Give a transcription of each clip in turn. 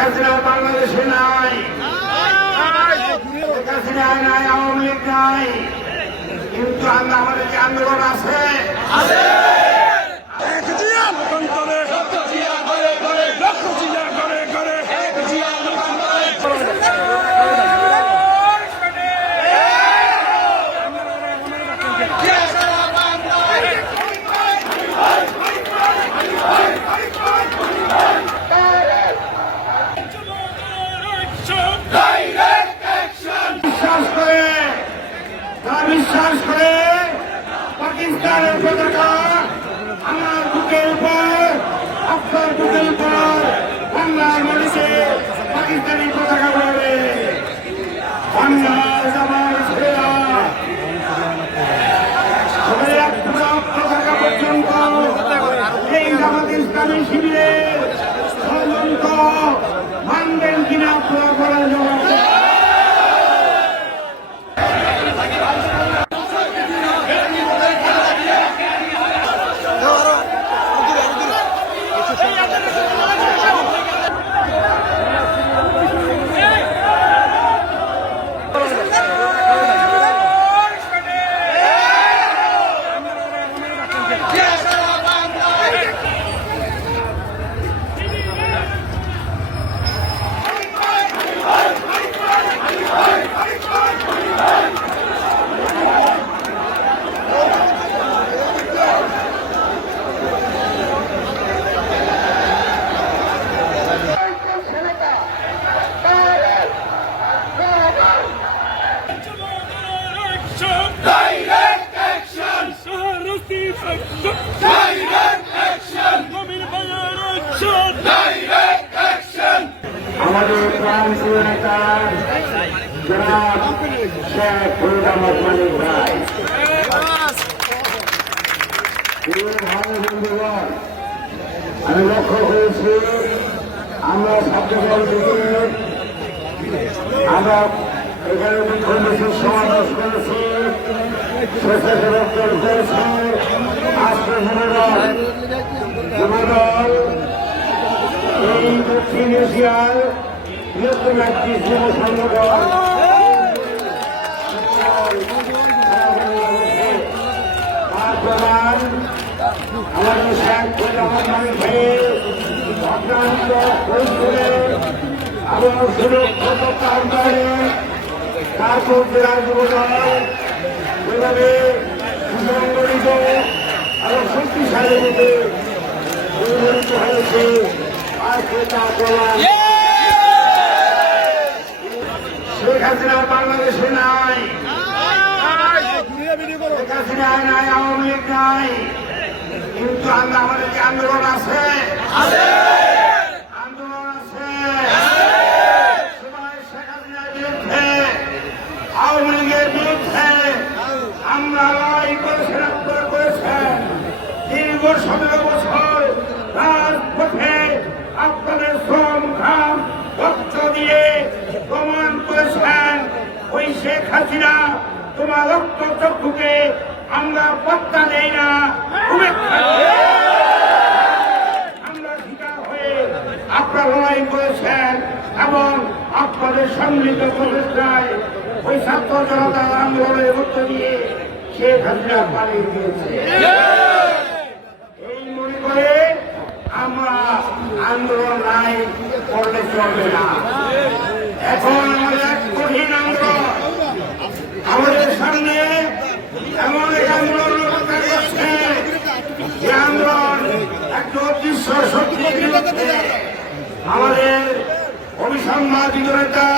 হাসিনা বাংলাদেশে নাই, শেখ হাসিনা নাই, আওয়ামী লীগ নাই, কিন্তু আমাদের যে আন্দোলন আছে বিশ্বাস করে পাকিস্তানের পতাকা আমার বুকের উপর, আপনার বুকের উপর, বাংলার মানুষে পাকিস্তানি পতাকা উড়াবে। বাংলার আমার ছেলেরা এক পতাকা পর্যন্ত এই জামাত ইসলামী শিবিরের ষড়যন্ত্র মানবেন কিনা আপনারা করার জবাব আমাদের প্রাণপ্রিয় নেতা জনাব শেখ ফরিদ আহমদ মানিক ভাই। বন্ধুগণ, আমি লক্ষ্য করেছি আমরা ছাত্রদল থেকে আমরা এখানে বিক্ষোভের সমাবেশ করেছি, স্বেচ্ছাসেবক দল করেছে, আজকে যুবদল এই দক্ষিণ এশিয়ার বৃহত্তম একটি যুব সংগঠন আমাদের শেখ ফরিদ আহমদ মানিক ভাইয়ের অক্লান্ত পরিশ্রমে এবং সুরক্ষিত কারণে তারপর জেলা যুবদল যেভাবে সুসংগঠিত এবং শক্তিশালী রূপে পরিগণিত হয়েছে আজকে তা প্রমাণ। শেখ হাসিনা বাংলাদেশে নাই, শেখ হাসিনা নাই, আওয়ামী লীগ নাই, কিন্তু আমাদের যে আন্দোলন আছে শেখ হাসিনার বিরুদ্ধে, আওয়ামী লীগের বিরুদ্ধে আমরা লড়াই করেছেন, আপনারা করেছেন। দীর্ঘ 17 বছর রাজপথে আপনাদের শ্রম ঘাম রক্ত দিয়ে প্রমাণ করেছেন ওই শেখ হাসিনা তোমার রক্ত চক্ষুকে আমরা পাত্তা দেই না, আমরা শিকার হয়ে আপনারা লড়াই করেছেন এবং আপনাদের সম্মিলিত প্রচেষ্টায় ওই ছাত্র জনতার আন্দোলনের মধ্য দিয়ে শেখ হাসিনা পালিয়ে গিয়েছে। এই মনে করে আমরা আন্দোলন নাই করলে চলবে না। এখন আমাদের এক কঠিন আন্দোলন, আমাদের সামনে এমন এক আন্দোলন করছে যে আন্দোলন একটা অদৃশ্য শক্তির বিরুদ্ধে। আমাদের অভিসম্বাদিত নেতা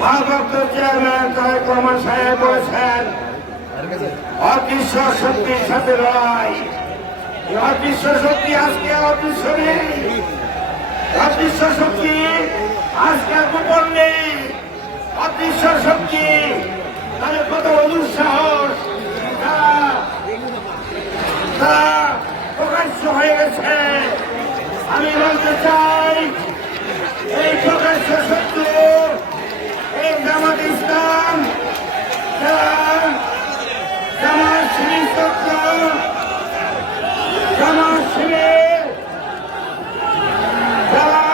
ভারপ্রাপ্ত চেয়ারম্যান তারেক রহমান সাহেব বলেছেন অদৃশ্য শক্তির সাথে লড়াই। অদৃশ্য শক্তি আজকে অদৃশ্য নেই, অদৃশ্য শক্তি আজকে গোপন নেই, অদৃশ্য শক্তি তাদের কত দুঃসাহস তারা প্রকাশ্য হয়ে গেছে। আমি বলতে চাই এই প্রকাশ্য শত্রু এই জামাত ইসলাম জামাত শিবির জামাত শিবির যারা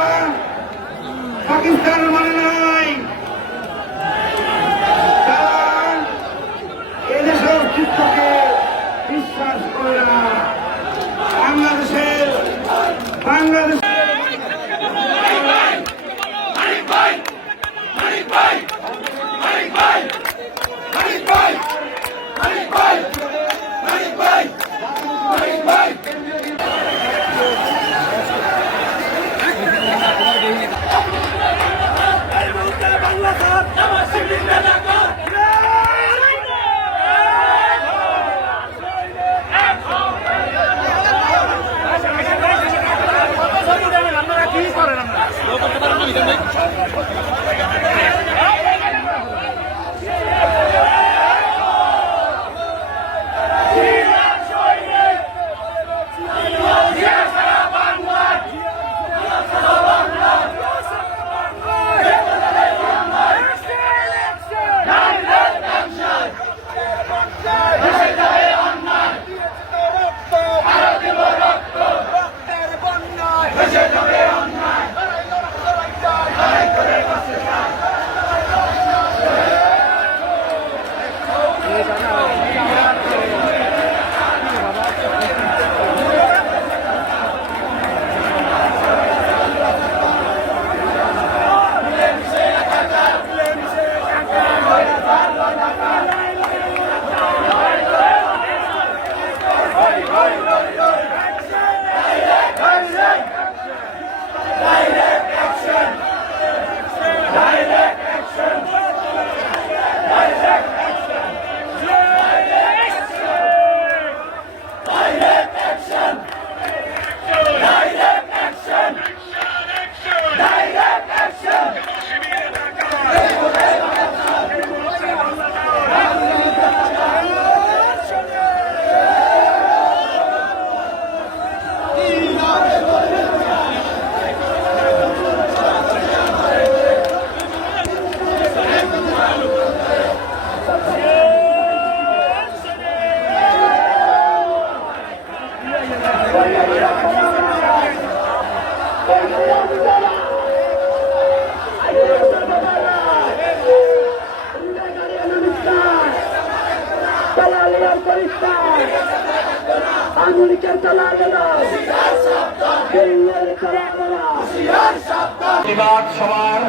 সভার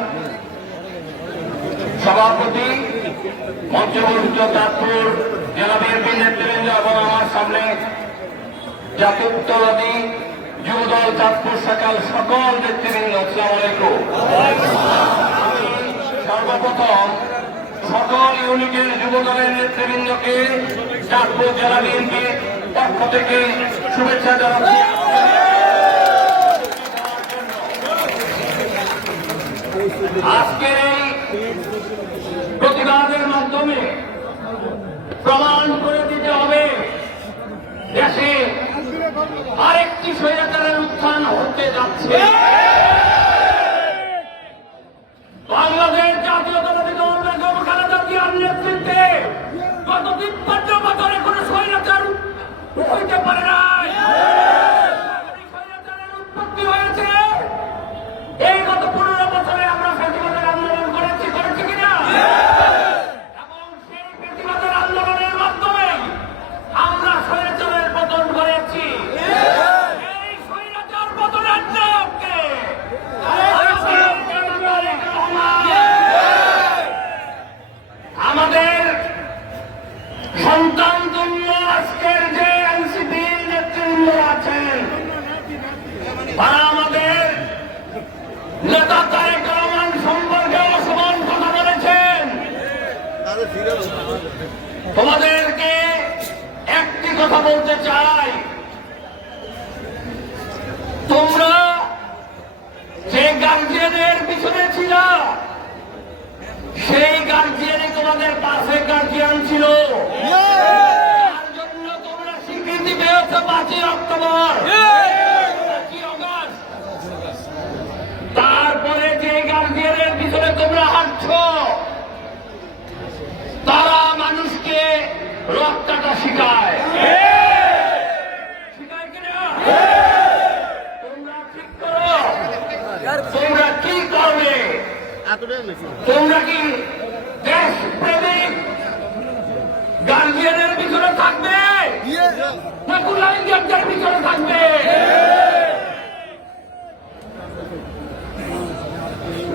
সভাপতি মঞ্চবর্ধিত চাঁদপুর জেলা বিএনপি নেতৃবৃন্দ এবং আমার সামনে জাতীয়তাবাদী যুবদল চাঁদপুর শাখার সকল নেতৃবৃন্দ, আসসালামু আলাইকুম। আমি সর্বপ্রথম সকল ইউনিটের যুবদলের নেতৃবৃন্দকে চাঁদপুর জেলা বিএনপির পক্ষ থেকে শুভেচ্ছা জানাচ্ছি। আজকের এই প্রতিবাদের মাধ্যমে প্রমাণ করে দিতে হবে দেশে আরেকটি স্বৈরাচারের উত্থান হতে যাচ্ছে। বাংলাদেশ জাতীয়তাবাদী দল বেগম খালেদা জিয়ার নেতৃত্বে গত 53 বছরে কোনো স্বৈরাচার হইতে পারে নাই। স্বৈরাচারের উৎপত্তি হয়েছে এই গত 15 বছরে। আমরা প্রতিবাদের আন্দোলন করেছি কিনা? এবং সেই প্রতিবাদের আন্দোলনের মাধ্যমে আমরা স্বৈরাচারের পতন করেছি। এই স্বৈরাচার পতনের নায়ককে আমাদের সন্তান তুল্য আজকের যে এনসিপির নেতৃবৃন্দ আছেন, তারা আমাদের নেতা তারেক রহমান সম্পর্কে অসমান কথা বলেছেন। তোমাদেরকে একটি কথা বলতে চাই, তোমরা যে গার্জিয়ানের পিছনে ছিল সেই গার্জিয়ানই তোমাদের পাশে গার্জিয়ান ছিল। তার জন্য তোমরা স্বীকৃতি পেয়েছ 5 অক্টোবর, 5 অগস্ট। তারপরে যে গার্জিয়ানের পিছনে তোমরা হাঁটছ, তারা মানুষকে রক্তটা শিখায়। শিখায় কিনা? তোমরা ঠিক করো, তোমরা কি করবে? তোমরা কি দেশপ্রেমিক গার্জিয়ানের পিছনে থাকবে না কুলাঙ্গারদের পিছনে থাকবে?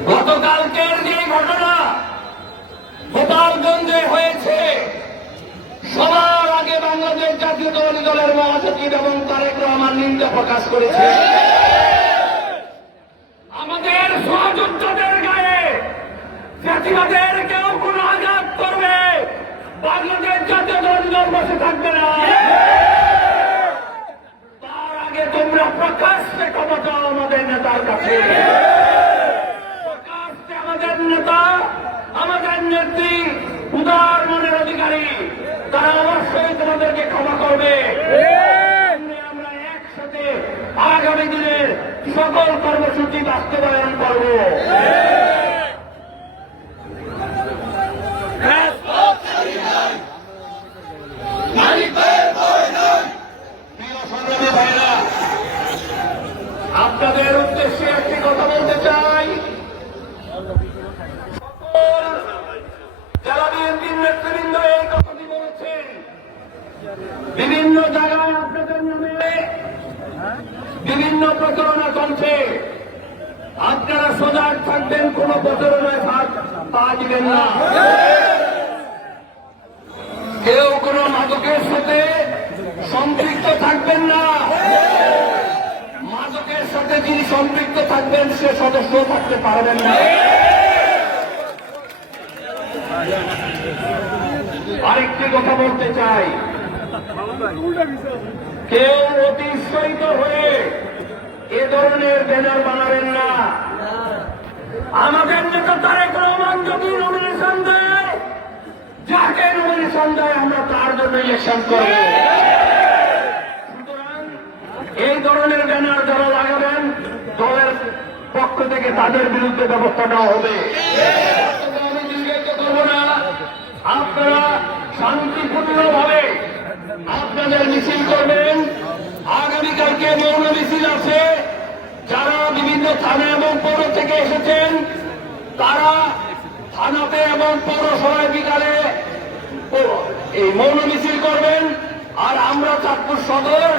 গতকালকের যে ঘটনা, জাতীয়তাবাদী দলের মহাসচিব এবং তারেক রহমান নিন্দা প্রকাশ করেছে। আমাদের সহযোদ্ধাদের গায়ে জাতিবাদের কেউ কোন আঘাত করবে, বাংলাদেশ জাতীয়তাবাদী দল বসে থাকবে না। তার আগে তোমরা প্রকাশ্যে ক্ষমতা আমাদের নেতার কাছে, প্রকাশ্যে আমাদের নেতা, আমাদের নেত্রী উদার মনের অধিকারী, তারা অবশ্যই তোমাদেরকে ক্ষমা করবে। আমরা একসাথে আগামী দিনের সকল কর্মসূচি বাস্তবায়ন করব। আপনাদের উদ্দেশ্যে একটি কথা বলতে চাই। যারা বিএনপির নেতৃবৃন্দ এই কথাটি বলেছেন, বিভিন্ন জায়গায় আপনাদের নামে বিভিন্ন প্রচারণা চলছে, আপনারা সজাগ থাকবেন, কোন প্রচারণায় পা দিবেন না। কেউ কোন মাদকের সাথে সম্পৃক্ত থাকবেন না। মাদকের সাথে যিনি সম্পৃক্ত থাকবেন সে সদস্য থাকতে পারবেন না। আরেকটি কথা বলতে চাই, কেউ অতিশয়িত হয়ে এ ধরনের ব্যানার বানাবেন না। আমাদের নেতা তারেক রহমান যদি নমিনেশন দেয়, যাকে নমিনেশন দেয় আমরা তার জন্য ইলেকশন করব। সুতরাং এই ধরনের ব্যানার যারা লাগাবেন, দলের পক্ষ থেকে তাদের বিরুদ্ধে ব্যবস্থা নেওয়া হবে। আমি দীর্ঘায়িত করব না, আপনারা শান্তিপূর্ণভাবে আপনাদের মিছিল করবেন। আগামীকালকে মৌন মিছিল আছে। যারা বিভিন্ন থানা এবং পৌর থেকে এসেছেন তারা থানাতে এবং পৌরসভায় বিকালে এই মৌন মিছিল করবেন। আর আমরা চাঁদপুর সদর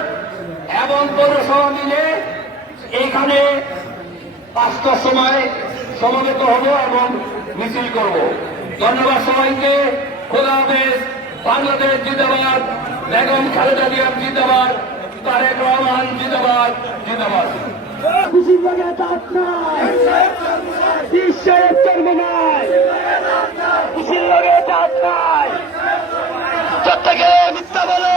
এবং পৌরসভা মিলে এইখানে 5টার সময় সমবেত হব এবং মিছিল করব। ধন্যবাদ সবাইকে। খোদা হাফেজ। বাংলাদেশ জিন্দাবাদ, বেগম খালেদা জিয়া জিন্দাবাদ, তারেক রহমান জিন্দাবাদ, জিন্দাবাদ। খুশির লাগে দাঁত নাই, বিশ্বের চর্মে নাই, খুশির লাগে দাঁত নাই, প্রত্যেকে মিথ্যা বলে